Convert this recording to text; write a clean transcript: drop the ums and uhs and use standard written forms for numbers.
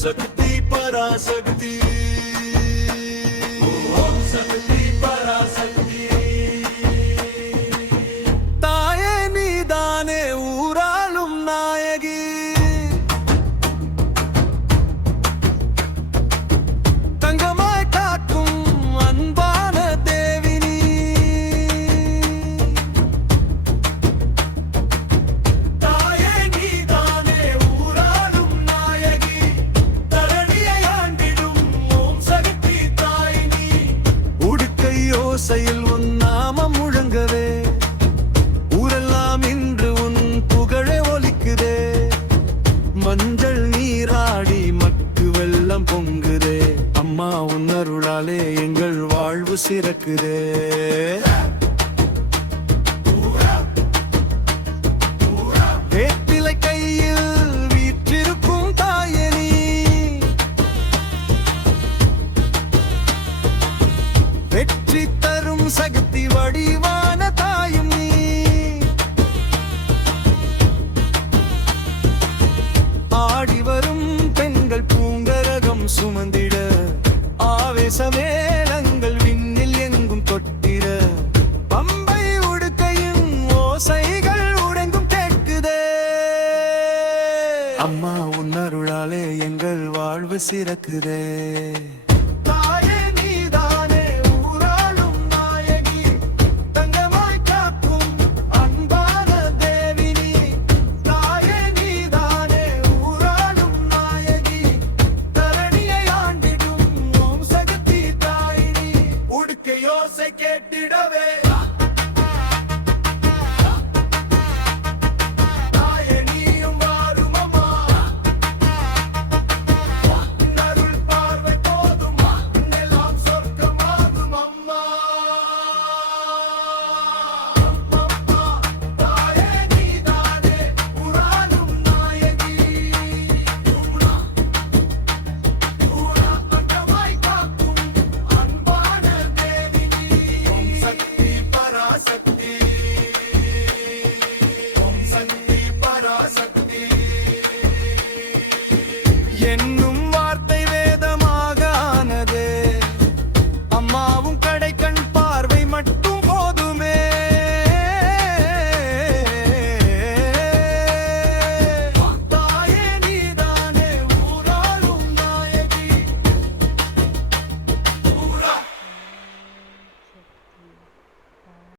शक्ति पराशक्ति ओम शक्ति पराशक्ति ताये नीदाने ऊरालुम नायगी तंगमाय काक्कुम अन्बान देविनी ताये नीदाने ऊरालुम नायगी ஓசையில் உன் நாமம் முழங்கவே ஊரெல்லாம் இன்று உன் புகழே ஒலிக்குதே மஞ்சள் நீராடி மக்கு வெள்ளம் பொங்குதே அம்மா உன் அருளாலே எங்கள் வாழ்வு சிறக்குதே வேப்பிலை கையில் வீற்றிருக்கும் தாயனி வெற்றி தரும் சக்தி வடிவான தாயும் நீ ஆடி வரும் பெண்கள் பூங்கரகம் சுமந்திட ஆவேசமேளங்கள் விண்ணில் எங்கும் தொட்டிட பம்பை உடுக்கையும் ஓசைகள் உடங்கும் கேட்குதே அம்மா உன் அருளாலே எங்கள் வாழ்வு சிறக்குதே